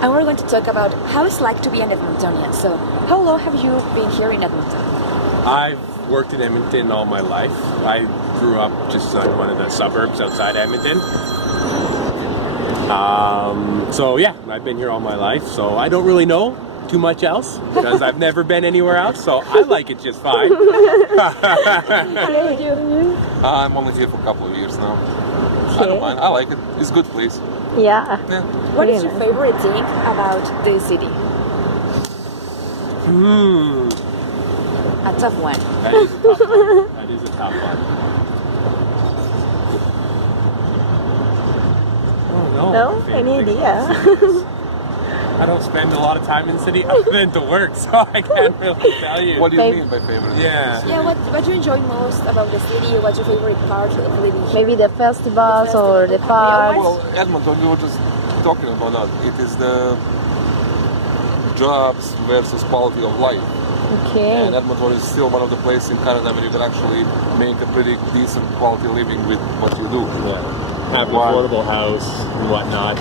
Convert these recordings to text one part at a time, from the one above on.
And we're going to talk about how it's like to be an Edmontonian. So, how long have you been here in Edmonton? I've worked in Edmonton all my life. I grew up just on one of the suburbs outside Edmonton. So yeah, I've been here all my life. So I don't really know too much else because I've never been anywhere else. So I like it just fine. How about you? I'm only here for a couple of years now. Okay. I don't mind. I like it. It's a good place. Yeah. What is your favorite thing about the city? A tough one. That is a tough one. That is a tough one. Oh no. No? Any idea? I don't spend a lot of time in the city other than to work, so I can't really tell you. What do you mean by favorite? Yeah. Yeah, what do you enjoy most about the city? What's your favorite part of living here? Maybe the festivals or the parks. Well, Edmonton, we were just talking about that. It is the jobs versus quality of life. Okay. And Edmonton is still one of the places in Canada where you can actually make a pretty decent quality living with what you do. Yeah. Have an affordable house and whatnot.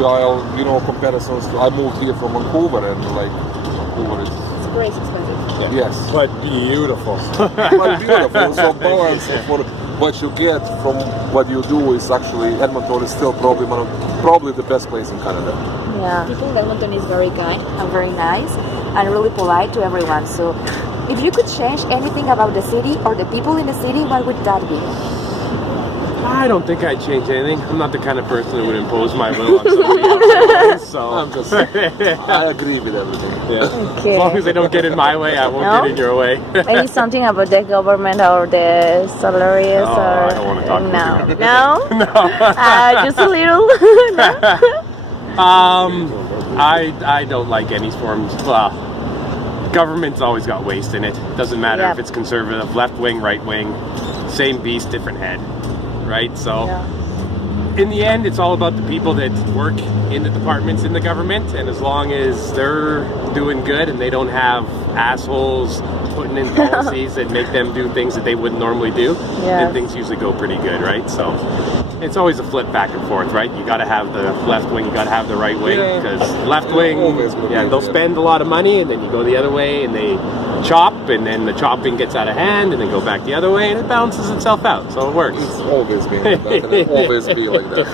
Well, you know, comparisons. I moved here from Vancouver, and like Vancouver is. It's great expensive. Yeah. Yes. But beautiful. But beautiful. So balance for what you get from what you do is actually Edmonton is still probably the best place in Canada. Yeah. People in Edmonton is very kind and very nice and really polite to everyone. So, if you could change anything about the city or the people in the city, what would that be? I don't think I'd change anything. I'm not the kind of person that would impose my will on somebody else. So I'm just, I agree with everything. Yeah. Okay. As long as they don't get in my way, I won't get in your way. Maybe something about the government or the salaries Oh, or I don't want to talk about no. the No? No. Just a little. No? I don't like any forms. Well, government's always got waste in it. Doesn't matter if it's conservative, left wing, right wing, same beast, different head. Right? So in the end, it's all about the people that work in the departments in the government, and as long as they're doing good and they don't have assholes putting in policies that make them do things that they wouldn't normally do, then things usually go pretty good, right? So it's always a flip back and forth, right? You got to have the left wing, you got to have the right wing, because left wing, they'll spend a lot of money, and then you go the other way and they chop, and then the chopping gets out of hand, and then go back the other way, and it balances itself out, so it works. It's always been like that, and it always be like that.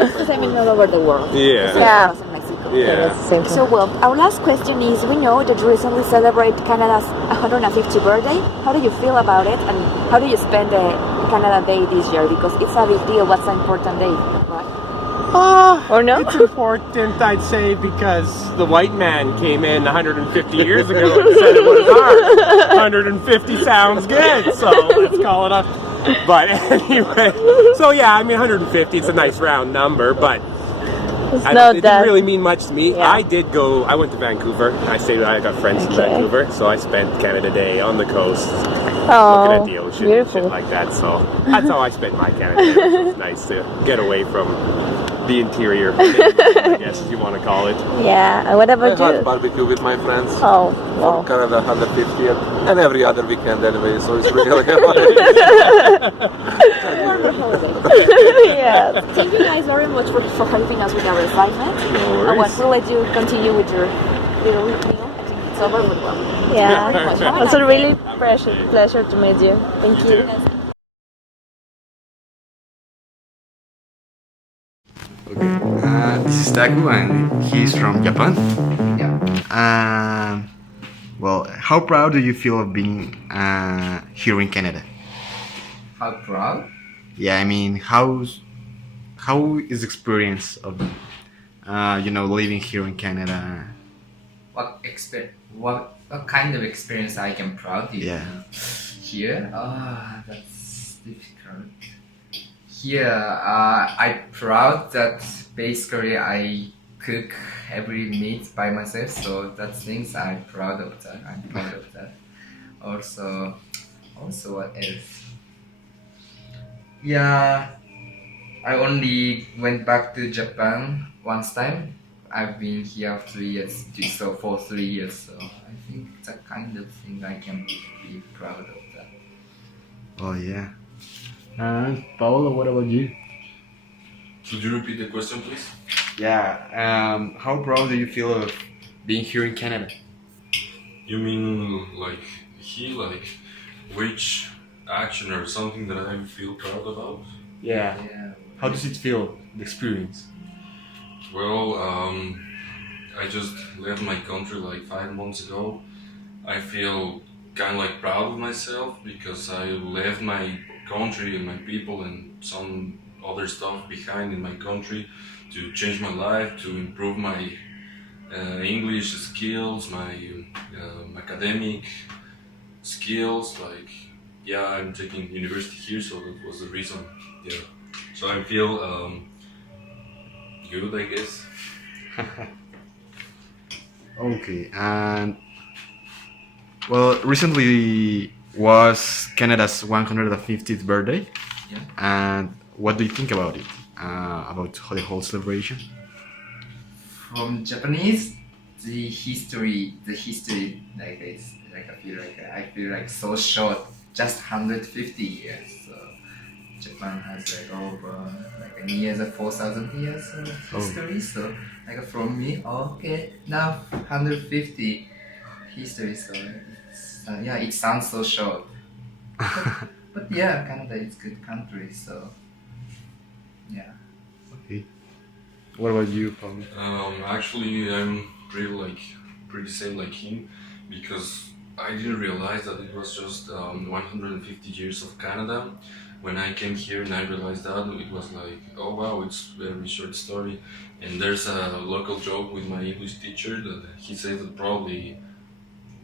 It's the same all over the world. Yeah. Yeah. In Mexico. Yeah. So, well, our last question is, we know that you recently celebrate Canada's 150th birthday. How do you feel about it, and how do you spend the Canada Day this year? Because it's a big deal. What's an important day, right? Or no? It's important, I'd say, because the white man came in 150 years ago and said it was ours. 150 sounds good, so let's call it a... But anyway, so yeah, I mean 150, it's a nice round number, but it didn't really mean much to me. Yeah. I went to Vancouver. I got friends in Vancouver, so I spent Canada Day on the coast, looking at the ocean beautiful. and shit like that. So that's how I spent my Canada Day. It was nice to get away from the interior, I guess you want to call it. Yeah. And what about I had you? barbecue with my friends. Oh, From Canada, 150th, and every other weekend anyway, so it's really Yeah. Thank you guys very much for helping us with our assignment. No worries. I want to let you continue with your little meal. I think it's over, but well. Yeah. Thank you very much. It's a really pleasure to meet you. Thank you. Okay, this is Taku and he's from Japan. Yeah. Well, how proud do you feel of being here in Canada? How proud? Yeah, I mean, how is the experience of living here in Canada? What kind of experience I can proud you Yeah. here? That's difficult. Here, I proud that basically I cook every meat by myself, so that's things I'm proud of that. I'm proud of that. Also, what else? Yeah, I only went back to Japan once time. I've been here 3 years, so for 3 years. So I think it's a kind of thing I can be proud of that. Oh yeah. And Paolo, what about you? Could you repeat the question, please? Yeah. How proud do you feel of being here in Canada? You mean like which action or something that I feel proud about? Yeah. Yeah. How does it feel, the experience? Well, I just left my country like 5 months ago. I feel kind of like proud of myself because I left my country and my people and some other stuff behind in my country to change my life, to improve my English skills, my academic skills. Like, yeah, I'm taking university here, so that was the reason. Yeah, so I feel good, I guess. Okay, and well, recently was Canada's 150th birthday, Yeah. and what do you think about it? About the whole celebration? From Japanese, the history, like it's like I feel like so short, just 150 years. So Japan has like over like near the 4,000 years of history. So like from me, okay, now 150 history. So it's, yeah, it sounds so short. But yeah, Canada is good country. So yeah. Okay. What about you, Paolo? Actually, I'm pretty same like him because I didn't realize that it was just 150 years of Canada. When I came here and I realized that, it was like, oh wow, it's a very short story. And there's a local joke with my English teacher that he says that probably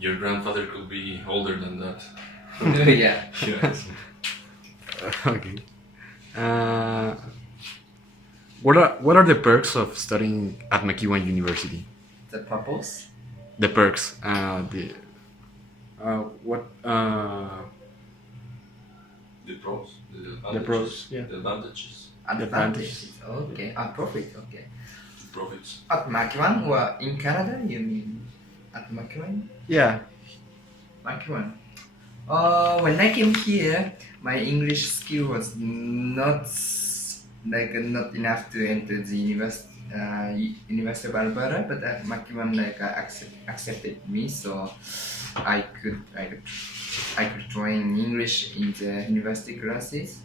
your grandfather could be older than that. Yeah. Yes. Okay. What are the perks of studying at McEwan University? The purpose. The perks. The pros, The pros, yeah. the advantages, Advantages. Okay. Profit. Okay. the profits. At McEwan or in Canada, you mean? At McEwan? Yeah. McEwan. When I came here, my English skill was not not enough to enter the University of Alberta, but at McEwan accepted me, so I could join English in the university classes.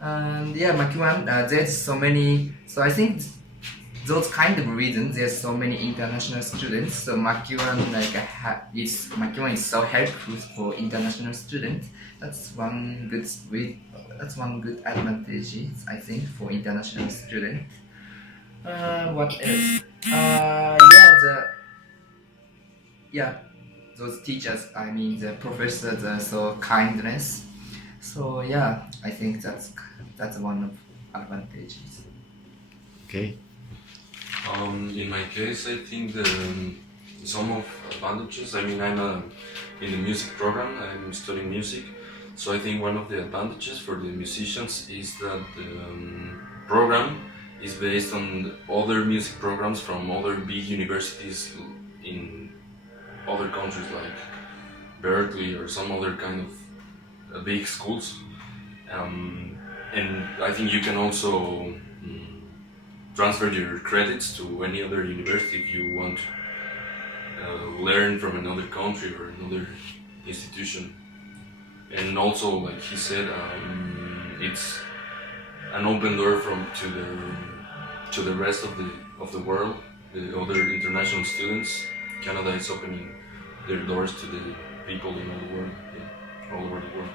And yeah, McEwan, there's so many. So I think those kind of reasons. There's so many international students. So McEwan McEwan is so helpful for international students. That's one good advantage, I think, for international students. What else? Those teachers. I mean, the professors are so kindness. So yeah, I think that's one of advantages. Okay. In my case, I think some of advantages. I mean, in the music program. I'm studying music, so I think one of the advantages for the musicians is that the program is based on other music programs from other big universities in other countries like Berkeley or some other kind of big schools. And I think you can also transfer your credits to any other university if you want to learn from another country or another institution. And also, like he said, it's an open door to the rest of the world, the other international students. Canada is opening their doors to the people in all the world, all over the world.